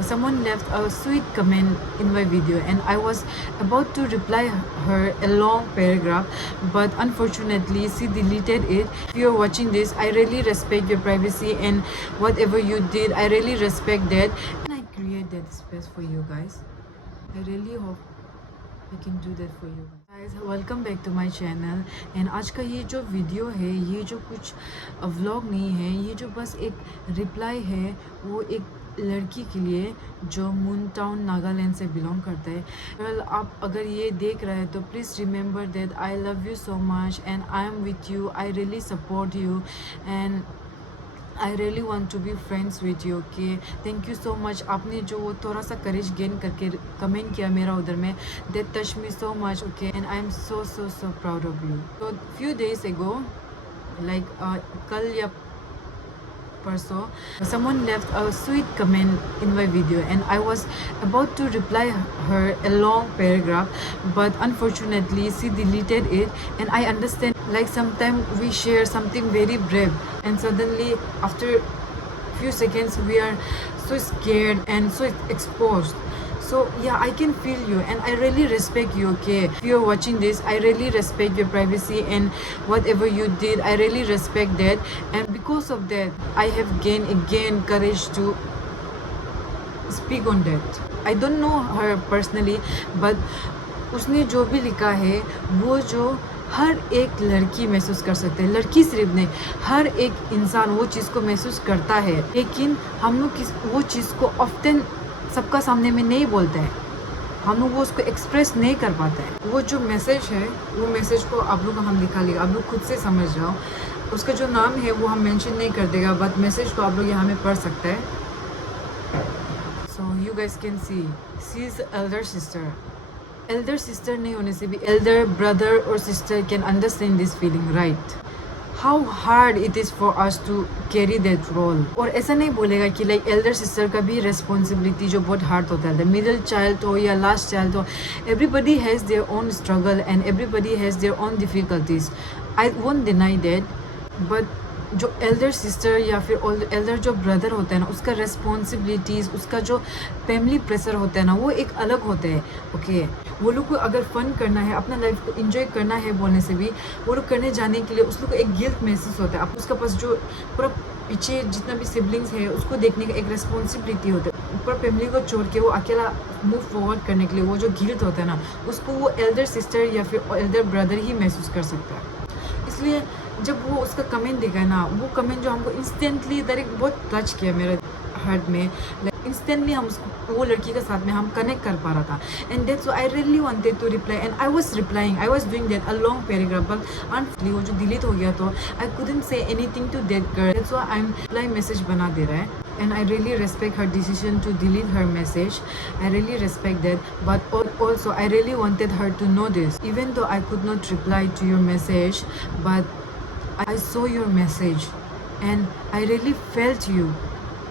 Someone left a sweet comment in my video and I was about to reply her a long paragraph, but unfortunately she deleted it. If you're watching this, I really respect your privacy and whatever you did, I really respect that. And I create that space for you guys. I really hope I can do that for you guys. Welcome back to my channel and आज का ये जो video है, ये जो कुछ vlog नहीं है, ये जो बस एक रिप्लाई है वो एक लड़की के लिए जो मून टाउन नागालैंड से बिलोंग करता है। वेल आप अगर ये देख रहे हैं तो please remember that I love you so much and I am with you, I really support you and I really want to be friends with you. Okay, thank you so much. आपने जो वो थोड़ा सा करेज gain करके comment किया मेरा उधर में, that touch me so much. Okay, and I am so so so proud of you. तो फ्यू डेज एगो, लाइक कल या परसों, someone left a sweet comment in my video and I was about to reply her a long paragraph, but unfortunately she deleted it. And I understand, like sometimes we share something very brave and suddenly after few seconds we are so scared and so exposed. So yeah, I can feel you and I really respect you. Okay, if you're watching this, I really respect your privacy and whatever you did, I really respect that. And because of that, I have gained again courage to speak on that. I don't know her personally, but उसने जो भी लिखा है वो जो हर एक लड़की महसूस कर सकते हैं, लड़की सिर्फ नहीं, हर एक इंसान वो चीज़ को महसूस करता है, लेकिन हम लोग वो चीज़ को ऑफ्टन सबका सामने में नहीं बोलते हैं, हम लोग वो उसको एक्सप्रेस नहीं कर पाते हैं। वो जो मैसेज है, वो मैसेज को आप लोग हम लिखा लेगा, आप लोग खुद से समझ जाओ। उसका जो नाम है वो हम मेंशन नहीं कर देगा, बट मैसेज को आप लोग यहाँ में पढ़ सकते हैं। So you guys can see is elder sister. Elder sister नहीं होने से भी एल्डर ब्रदर और sister can understand this feeling, right? How hard it is for us to carry that role. और ऐसा नहीं बोलेगा कि लाइक एल्डर सिस्टर का भी रिस्पॉन्सिबिलिटी जो बहुत हार्ड होता है, मिडिल चाइल्ड हो या लास्ट चाइल्ड हो, everybody has their own struggle and everybody has their own difficulties. I won't deny that, but जो एल्डर सिस्टर या फिर एल्डर जो ब्रदर होता है ना, उसका रिस्पॉन्सिबिलिटीज़, उसका जो फैमिली प्रेशर होता है ना, वो एक अलग होता है। ओके, वो लोग को अगर फ़न करना है, अपना लाइफ को इंजॉय करना है बोलने से भी, वो लोग करने जाने के लिए उस लोग को एक गिल्ट महसूस होता है। अब उसका पास जो पूरा पीछे जितना भी सिबलिंग्स है उसको देखने का एक रिस्पॉन्सिबिलिटी होता है, ऊपर फैमिली को छोड़ के वो अकेला मूव फॉरवर्ड करने के लिए वो जो गिल्ट होता है ना, उसको वो एल्डर सिस्टर या फिर एल्डर ब्रदर ही महसूस कर सकता है। इसलिए जब वो उसका कमेंट देखा ना, वो कमेंट जो हमको इंस्टेंटली डायरेक्ट बहुत टच किया मेरे हार्ट में, इंस्टेंटली हम वो लड़की के साथ में हम कनेक्ट कर पा रहा था। And that's I really wanted to reply and I was replying, I was doing that a long paragraph, but unfortunately वो जो डिलीट हो गया तो I couldn't say anything to that girl. That's why I am reply message बना दे रहा है। And I really respect her decision to delete her message. I really respect that, but also I really wanted her to know this. Even though I could not reply to your message, but I saw your message and I really felt you.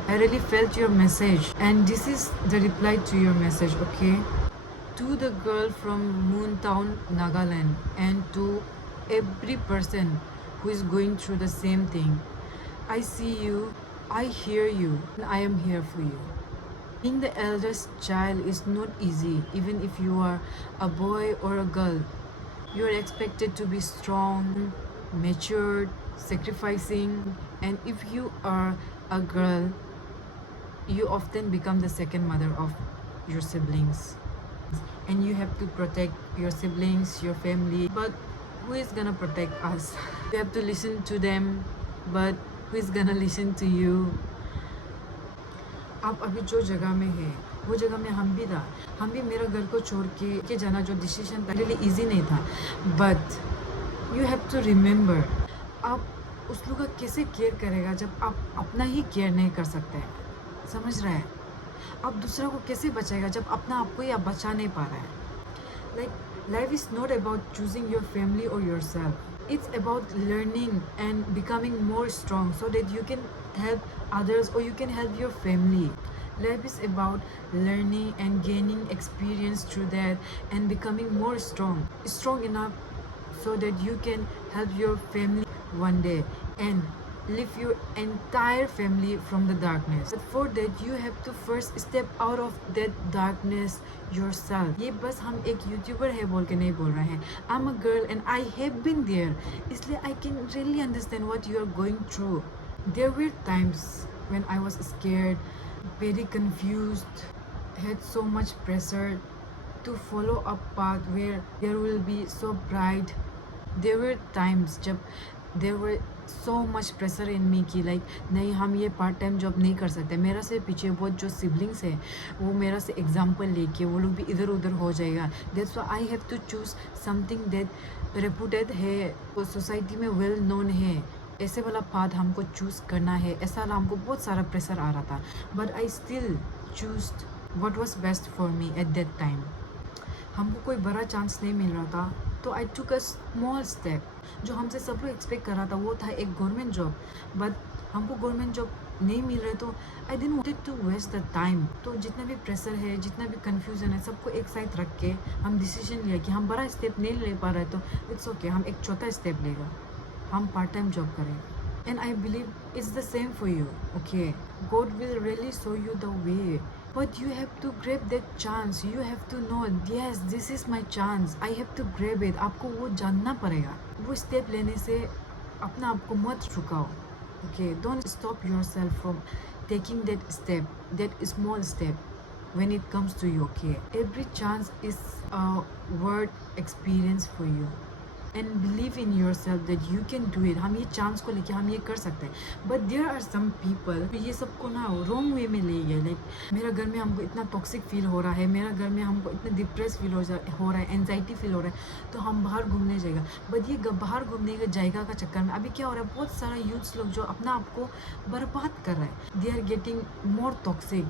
I really felt your message, and this is the reply to your message. Okay, to the girl from Moontown, Nagaland, and to every person who is going through the same thing. I see you, I hear you, and I am here for you. Being the eldest child is not easy. Even if you are a boy or a girl, you are expected to be strong, matured, sacrificing, and if you are a girl, you often become the second mother of your siblings, and you have to protect your siblings, your family, but who is gonna protect us? You have to listen to them, but who is gonna listen to you? आप अभी जो जगह में है वो जगह में हम भी था, हम भी मेरा घर को छोड़ के जाना जो डिसीजन था रियली इजी नहीं था, but you have to remember, आप उस लोग का कैसे केयर करेगा जब आप अपना ही केयर नहीं कर सकते हैं? समझ रहे हैं? आप दूसरा को कैसे बचाएगा जब अपना आपको ही आप बचा नहीं पा रहे हैं? Like life is not about choosing your family और yourself. It's about learning and becoming more strong so that you can help others or you can help your family. Life is about learning and gaining experience through that and becoming more strong enough so that you can help your family one day. And lift your entire family from the darkness. But for that you have to first step out of that darkness yourself. ये बस हम एक YouTuber है बोल के नहीं बोल रहे हैं. I'm a girl and I have been there. इसलिए I can really understand what you are going through. There were times when I was scared, very confused, had so much pressure to follow a path where there will be so bright. There were times जब there were so much pressure in me कि like नहीं हम ये part time job नहीं कर सकते. मेरा से पीछे बहुत जो सिबलिंग्स है वो मेरा से एग्जाम्पल लेके वो लोग भी इधर उधर हो जाएगा. That's why I have to choose something that reputed है, वो सोसाइटी में वेल नोन है. ऐसे वाला पाथ हमको चूज़ करना है. ऐसा हमको बहुत सारा प्रेशर आ रहा था, but I still choose what was best for me at that time. हमको कोई बड़ा चांस नहीं मिल रहा था, तो आई टुक अ स्मॉल स्टेप. जो हमसे सब लोग एक्सपेक्ट कर रहा था वो था एक गवर्नमेंट जॉब, बट हमको गवर्नमेंट जॉब नहीं मिल रहा, तो I didn't wanted to waste the time. तो जितना भी प्रेशर है, जितना भी कन्फ्यूज़न है, सबको एक साथ रख के हम डिसीजन लिया कि हम बड़ा स्टेप नहीं ले पा रहे, तो इट्स ओके, हम एक छोटा स्टेप लेगा, हम पार्ट टाइम जॉब करें. And I believe it's the same for you. Okay, God will really show you the way, but you have to grab that chance. You have to know, yes, this is my chance, I have to grab it. आपको वो जानना पड़ेगा. वो step लेने से अपना आपको मत रुकाओ. Okay, don't stop yourself from taking that step, that small step when it comes to you. Okay, every chance is a worth experience for you. And believe in your self that you can do it. हम ये chance को लेके हम ये कर सकते हैं. But there are some people ये सबको ना रॉन्ग वे में ले गए. लाइक मेरा घर में हमको इतना टॉक्सिक फील हो रहा है, मेरा घर में हमको इतना डिप्रेस फील हो रहा है, एनजाइटी फील हो रहा है, तो हम बाहर घूमने जाएगा. बट ये बाहर घूमने का जाएगा का चक्कर में अभी क्या हो रहा है, बहुत सारा यूथ्स लोग जो अपना आप को बर्बाद कर रहे हैं. They are getting more toxic.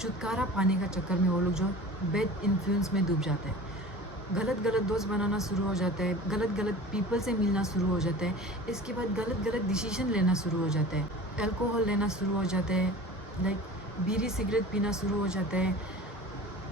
छुटकारा पाने का चक्कर में वो लोग जो बैड इन्फ्लुएंस में डूब जाते हैं. गलत गलत दोस्त बनाना शुरू हो जाता है, गलत गलत पीपल से मिलना शुरू हो जाता है. इसके बाद गलत गलत डिसीजन लेना शुरू हो जाता है. अल्कोहल लेना शुरू हो जाता है, लाइक बीड़ी सिगरेट पीना शुरू हो जाता है,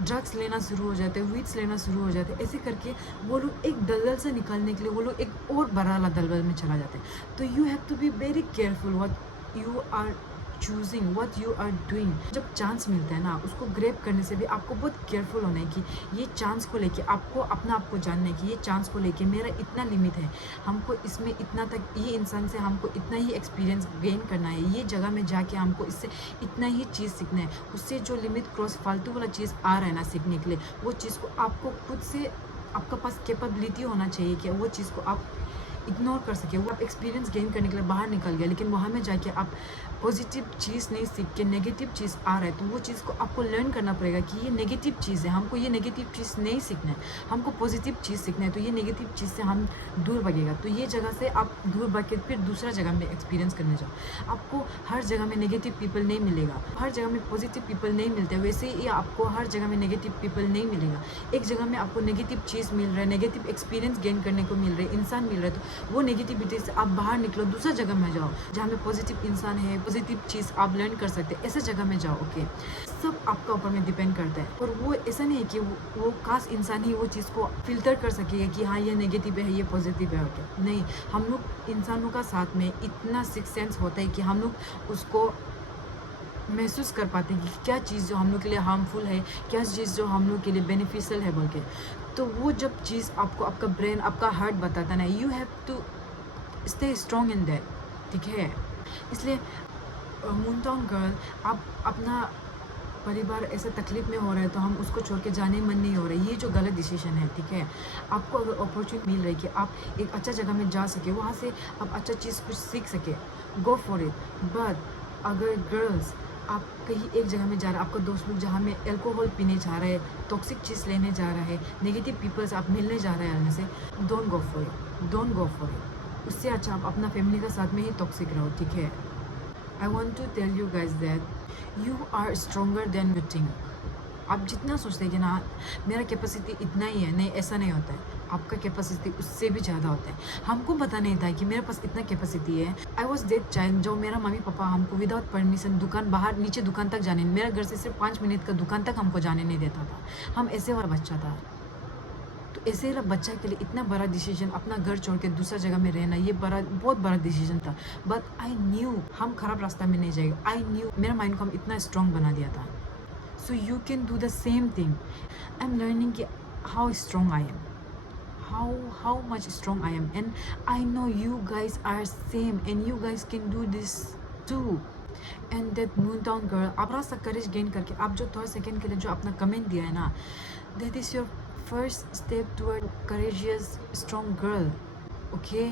ड्रग्स लेना शुरू हो जाते हैं, वीड्स लेना शुरू हो जाते हैं. ऐसे करके वो लोग एक दलदल से निकलने के लिए वो लोग एक और बड़ा वाला दलदल में चला जाते हैं. तो you have to be very careful what you are choosing, what you are doing. जब चांस मिलता है ना, उसको ग्रैब करने से भी आपको बहुत केयरफुल होना है कि ये चांस को लेके आपको अपना आपको जानना है कि ये चांस को लेके मेरा इतना लिमिट है, हमको इसमें इतना तक, ये इंसान से हमको इतना ही एक्सपीरियंस गेन करना है, ये जगह में जाके हमको इससे इतना ही चीज़ सीखना है. उससे जो लिमिट क्रॉस फालतू वाला चीज़ आ रहा है ना सीखने के लिए, वो चीज़ को आपको खुद से आपका पास कैपेबिलिटी होना चाहिए कि वो चीज़ को आप इग्नोर कर सके. वो आप एक्सपीरियंस गेन करने के लिए बाहर निकल गया, लेकिन वहाँ में जाके आप पॉजिटिव चीज़ नहीं सीख के नेगेटिव चीज़ आ रहा है, तो वो चीज़ को आपको लर्न करना पड़ेगा कि ये नेगेटिव चीज़ है, हमको ये नेगेटिव चीज़ नहीं सीखना है, हमको पॉजिटिव चीज़ सीखना है. तो ये नेगेटिव चीज़ से हम दूर भागेगा. तो ये जगह से आप दूर भाग के फिर दूसरा जगह में एक्सपीरियंस करने जाओ. आपको हर जगह में नेगेटिव पीपल नहीं मिलेगा, हर जगह में पॉजिटिव पीपल नहीं मिलते. वैसे ही आपको हर जगह में नेगेटिव पीपल नहीं मिलेगा. एक जगह में आपको नेगेटिव चीज़ मिल रहा है, नेगेटिव एक्सपीरियंस गेन करने को मिल रहा है, इंसान मिल रहा है, तो वो नेगेटिविटी से आप बाहर निकलो, दूसरा जगह में जाओ जहाँ में पॉजिटिव इंसान है, पॉजिटिव चीज़ आप लर्न कर सकते हैं. ऐसे जगह में जाओ. ओके, सब आपका ऊपर में डिपेंड करता है. और वो ऐसा नहीं है कि वो खास इंसान ही वो चीज़ को फिल्टर कर सकेगा कि हाँ ये नेगेटिव है, ये पॉजिटिव है. ओके, नहीं, हम लोग इंसानों का साथ में इतना सिक्स सेंस होता है कि हम लोग उसको महसूस कर पाते हैं कि क्या चीज़ जो हम लोग के लिए हार्मफुल है, क्या चीज़ जो हम लोग के लिए बेनिफिशियल है बोल के. तो वो जब चीज़ आपको आपका ब्रेन, आपका हार्ट बताता ना, you have to stay strong in that. ठीक है, इसलिए मून टाउन गर्ल, आप अपना परिवार ऐसे तकलीफ में हो रहा है तो हम उसको छोड़ के जाने मन नहीं हो रहा है. ये जो गलत डिसीजन है, ठीक है, आपको अगर अपॉर्चुनिटी मिल रही है कि आप एक अच्छा जगह में जा सके, वहाँ से आप अच्छा चीज़ कुछ सीख सके, गो फॉर इट. बट अगर गर्ल्स आप कहीं एक जगह में जा रहे हैं, आपका दोस्त लोग जहाँ में अल्कोहल पीने जा रहा है, टॉक्सिक चीज़ लेने जा रहा है, नेगेटिव पीपल्स आप मिलने जा रहे हैं उनमें से, don't go for it, don't go for it. उससे अच्छा आप अपना फैमिली का साथ में ही टॉक्सिक रहो. ठीक है, I want to tell you guys that you are stronger than you think. आप जितना सोचते हैं कि ना मेरा कैपेसिटी इतना ही है, नहीं, ऐसा नहीं होता है. आपका कैपेसिटी उससे भी ज़्यादा होता है. हमको पता नहीं था कि मेरे पास इतना कैपेसिटी है. आई वॉज दैट चाइल्ड जो मेरा मम्मी पापा हमको विदाउट परमिशन दुकान बाहर नीचे दुकान तक जाने, मेरा घर से सिर्फ 5 मिनट का दुकान तक हमको जाने नहीं देता था. हम ऐसे वाला बच्चा था. तो ऐसे वाला बच्चा के लिए इतना बड़ा डिसीजन, अपना घर छोड़ के दूसरा जगह में रहना, ये बहुत बड़ा डिसीजन था। बट आई न्यू हम खराब रास्ता में नहीं जाएगा। आई न्यू मेरा माइंड को हम इतना स्ट्रॉन्ग बना दिया था। So you can do the same thing. I am learning कि how strong I am, how much strong I am, and I know you guys are same and you guys can do this too. And that Moontown girl, आप रास्ता करेज gain करके आप जो थोड़ा second के लिए जो अपना कमेंट दिया है ना, that is your first step toward courageous strong girl. Okay,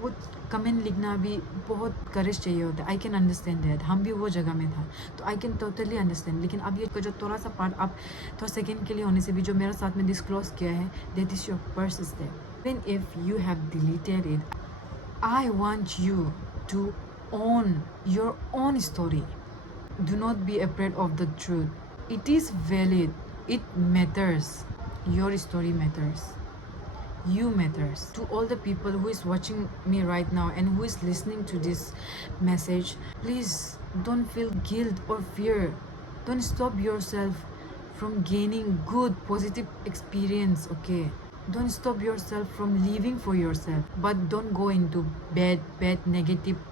वो कमेंट लिखना भी बहुत करेज चाहिए होता है। आई कैन अंडरस्टैंड दैट, हम भी वो जगह में था तो आई कैन टोटली अंडरस्टैंड। लेकिन अब ये जो थोड़ा सा पार्ट आप थोड़ा सेकेंड के लिए होने से भी जो मेरे साथ में डिस्क्लोज किया है, that is your first step. Even if you have deleted it, I want you to own your own story. Do not be afraid of the truth. It is valid. It matters. Your story matters. You matters. To all the people who is watching me right now and who is listening to this message, please don't feel guilt or fear. Don't stop yourself from gaining good positive experience, okay? Don't stop yourself from living for yourself, but don't go into bad negative.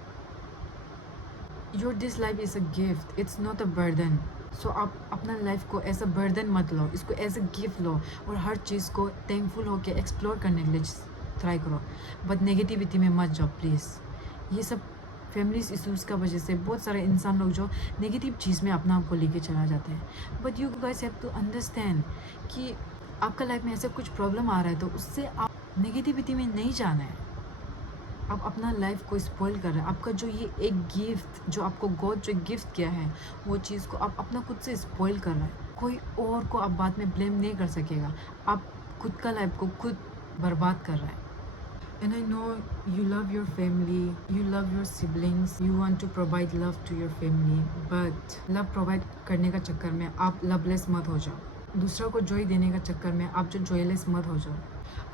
This life is a gift, it's not a burden. So आप अपना life को as a burden मत लो, इसको as a gift लो और हर चीज़ को thankful होकर explore करने के लिए ट्राई करो। बट नेगेटिविटी में मत जाओ प्लीज़। ये सब फैमिलीज इशूज़ का वजह से बहुत सारे इंसान लोग जो नेगेटिव चीज़ में अपना आप को लेके चला जाते हैं। But you guys have to understand कि आपका लाइफ में ऐसा कुछ प्रॉब्लम आ रहा है तो उससे आप नेगेटिविटी में नहीं जाना है। आप अपना लाइफ को स्पॉइल कर रहे हैं। आपका जो ये एक गिफ्ट जो आपको गॉड जो गिफ्ट किया है, वो चीज़ को आप अपना खुद से स्पॉइल कर रहे हैं। कोई और को आप बाद में ब्लेम नहीं कर सकेगा। आप खुद का लाइफ को खुद बर्बाद कर रहे हैं। And I know you love your family, you love your siblings, you want to provide love to your family, but love provide करने का चक्कर में आप लवलेस मत हो जाओ। दूसरा को जॉय देने का चक्कर में आप जो जॉयलेस मत हो जाओ।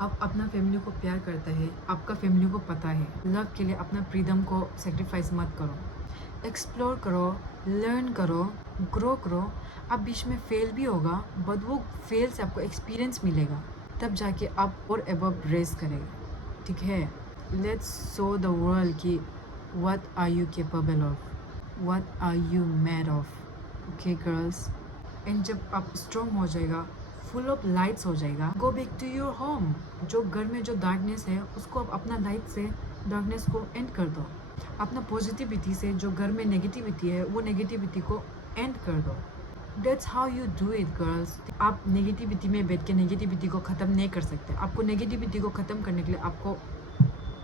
आप अपना फैमिली को प्यार करता है, आपका फैमिली को पता है। लव के लिए अपना फ्रीडम को सेक्रीफाइस मत करो। एक्सप्लोर करो, लर्न करो, ग्रो करो। आप बीच में फेल भी होगा, बट वो फेल से आपको एक्सपीरियंस मिलेगा, तब जाके आप और एबव रेस करेगा। ठीक है, लेट्स शो द वर्ल्ड कि what are you capable of, what are you made of. Okay girls, and जब आप स्ट्रॉन्ग हो जाएगा, फुल ऑफ लाइट्स हो जाएगा, go back to your home. जो घर में जो डार्कनेस है उसको आप अपना लाइट से डार्कनेस को एंड कर दो। अपना पॉजिटिविटी से जो घर में नेगेटिविटी है वो नेगेटिविटी को एंड कर दो। That's how you do it girls. आप नेगेटिविटी में बैठ के नेगेटिविटी को ख़त्म नहीं कर सकते। आपको नेगेटिविटी को ख़त्म करने के लिए आपको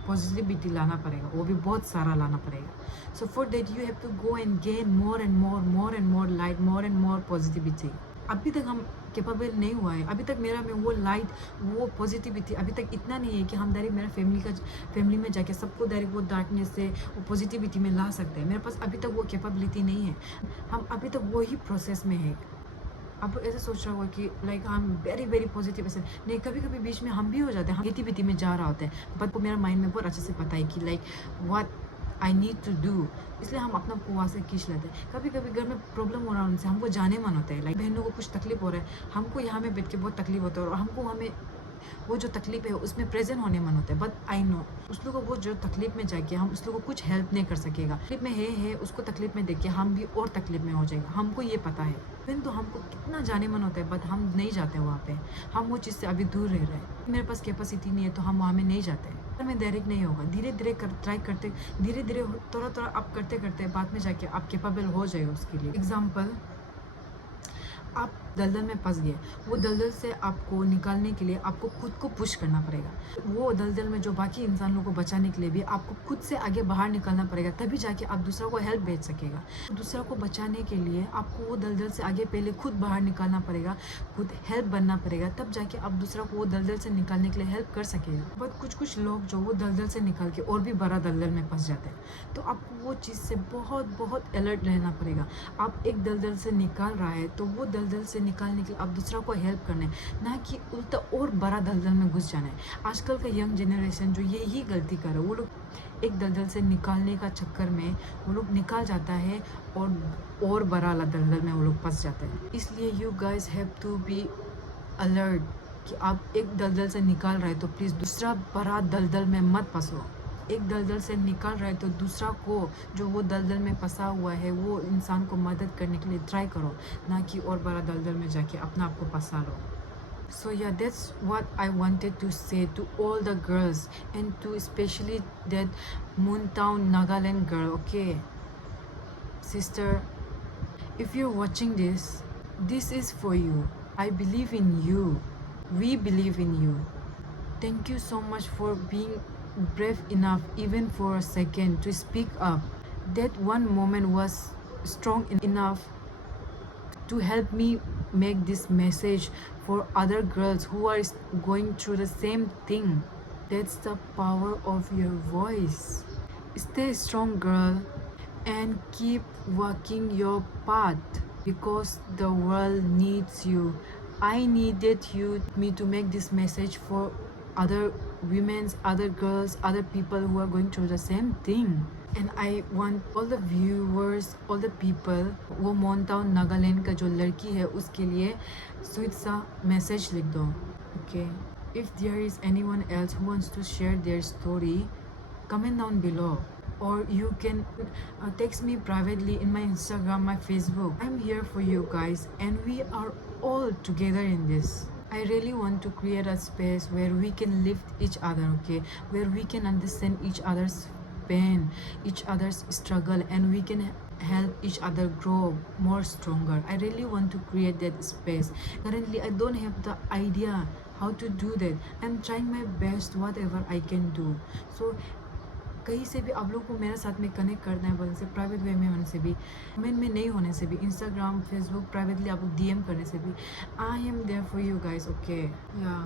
पॉजिटिविटी लाना पड़ेगा, वो भी बहुत सारा लाना पड़ेगा। So for that you have to go and gain more and more light, more and more positivity. अभी तक हम कैपेबल नहीं हुआ है, अभी तक मेरा में वो लाइट, वो पॉजिटिविटी अभी तक इतना नहीं है कि हम डायरेक्ट मेरा फैमिली में जाके सबको डायरेक्ट वो डार्कनेस से वो पॉजिटिविटी में ला सकते हैं। मेरे पास अभी तक वो कैपेबिलिटी नहीं है। हम अभी तक वही प्रोसेस में है। अब ऐसे सोच रहा हुआ कि लाइक हम वेरी पॉजिटिव ऐसे नहीं, कभी कभी बीच में हम भी हो जाते हैं, हम नेगेटिविटी में जा रहा होता है। बट मेरा माइंड में बहुत अच्छे से पता है कि like what I need to do, इसलिए हम अपना को वहाँ से खींच लेते हैं। कभी कभी घर में प्रॉब्लम हो रहा है, उनसे हमको जाने मन होता है। लाइक बहनों को कुछ तकलीफ हो रहा है, हमको यहाँ में बैठ के बहुत तकलीफ होता है और हमको हमें वो जो तकलीफ है उसमें प्रेजेंट होने मन होता है। बट आई नो उस लोगों को वो जो तकलीफ में जाके हम उस लोगों को कुछ हेल्प नहीं कर सकेगा। तकलीफ में है उसको तकलीफ में देख के हम भी और तकलीफ में हो जाएगा, हमको ये पता है। फिर तो हमको कितना जाने मन होता है, बट हम नहीं जाते वहाँ पे। हम वो चीज़ से अभी दूर रह रहे हैं। मेरे पास कैपेसिटी नहीं है तो हम वहाँ में नहीं जाते हैं। में डायरेक्ट नहीं होगा, धीरे धीरे ट्राई करते, धीरे धीरे थोड़ा आप करते करते बाद में जाके आप कैपेबल हो जाएगा उसके लिए। एग्जाम्पल, आप दलदल में फंस गए, वो दलदल से आपको निकालने के लिए आपको खुद को पुश करना पड़ेगा। वो दलदल में जो बाकी इंसानों को बचाने के लिए भी आपको खुद से आगे बाहर निकलना पड़ेगा, तभी जाके आप दूसरा को हेल्प भेज सकेगा। दूसरा को बचाने के लिए आपको वो दलदल से आगे पहले खुद बाहर निकालना पड़ेगा, खुद हेल्प बनना पड़ेगा, तब जाके आप दूसरा को वो दलदल से निकालने के लिए हेल्प कर सकेगा। बट कुछ लोग जो वो दलदल से निकल के और भी बड़ा दलदल में फंस जाते हैं, तो आपको वो चीज़ से बहुत अलर्ट रहना पड़ेगा। आप एक दलदल से निकाल रहा है तो वो दलदल से निकालने के लिए आप दूसरा को हेल्प करना है, ना कि उल्टा और बड़ा दलदल में घुस जाना है। आजकल का यंग जनरेशन जो यही गलती कर रहा है, वो लोग एक दलदल से निकालने का चक्कर में वो लोग निकाल जाता है और बड़ा दलदल में वो लोग फंस जाते हैं। इसलिए you guys have to be alert, कि आप एक दलदल से निकाल रहे तो प्लीज़ दूसरा बड़ा दलदल में मत फंसो। एक दलदल से निकाल रहे तो दूसरा को जो वो दलदल में फंसा हुआ है वो इंसान को मदद करने के लिए ट्राई करो, ना कि और बड़ा दलदल में जाके अपना आप को फंसा लो। So yeah, that's what I wanted to say to all the girls and to especially that Moontown Nagaland girl, okay? Sister, if you're watching this, this is for you. I believe in you. We believe in you. Thank you so much for being brave enough, even for a second, to speak up. That one moment was strong enough to help me make this message for other girls who are going through the same thing. That's the power of your voice. Stay strong, girl, and keep walking your path because the world needs you. I needed me to make this message for other women, other girls, other people who are going through the same thing. And I want all the viewers, all the people, वो मोनटाउन नागालैंड का जो लड़की है उसके लिए sweet सा message लिख दो, okay? If there is anyone else who wants to share their story, comment down below, or you can text me privately in my Instagram, my Facebook. I'm here for you guys, and we are all together in this. I really want to create a space where we can lift each other, okay? Where we can understand each other's pain, each other's struggle, and we can help each other grow more stronger. I really want to create that space. Currently I don't have the idea how to do that. I'm trying my best whatever I can do. So कहीं से भी आप लोग को मेरे साथ में connect करना है, बोलने से प्राइवेट वे में होने से भी, कमेंट में नहीं होने से भी, इंस्टाग्राम फेसबुक प्राइवेटली आप लोग डीएम करने से भी, I am there for you guys, okay? Yeah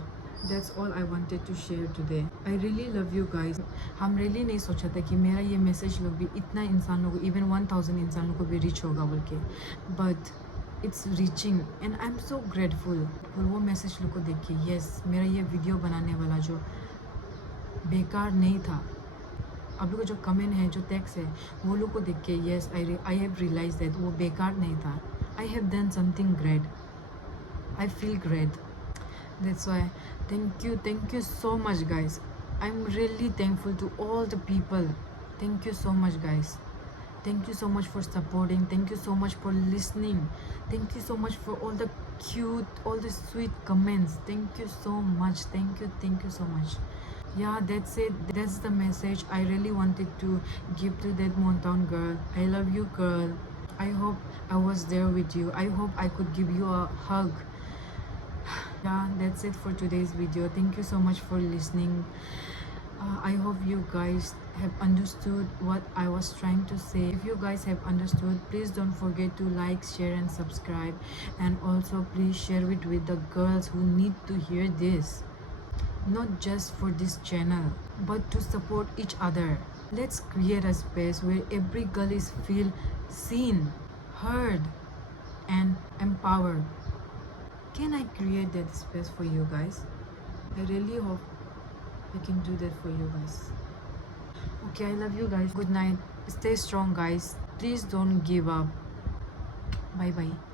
that's all I wanted to share today. I really love you guys. हम रियली नहीं सोचा था कि मेरा ये मैसेज लोग भी इतना इंसान लोग, इवन 1000 इंसानों को भी रीच होगा बोल के, but it's reaching and I am so grateful. वो मैसेज लोग को देख के, यस, मेरा ये वीडियो बनाने वाला जो बेकार नहीं था। आप लोग का जो कमेंट है, जो टेक्स्ट है, वो लोग को देख के, yes, I have realise that वो बेकार नहीं था। I have done something great. I feel great. That's why thank you so much guys. I'm really thankful to all the people. Thank you so much guys. Thank you so much for supporting. Thank you so much for listening. Thank you so much for all the cute, all the sweet comments. Thank you so much. Thank you so much. Yeah, that's it. That's the message I really wanted to give to that Moontown girl. I love you, girl. I hope I was there with you. I hope I could give you a hug. Yeah, that's it for today's video. Thank you so much for listening. I hope you guys have understood what I was trying to say. If you guys have understood, please don't forget to like, share and subscribe, and also please share it with the girls who need to hear this, not just for this channel but to support each other. Let's create a space where every girl is feel seen, heard and empowered. Can I create that space for you guys? I really hope I can do that for you guys. Okay, I love you guys. Good night. Stay strong guys. Please don't give up. Bye bye.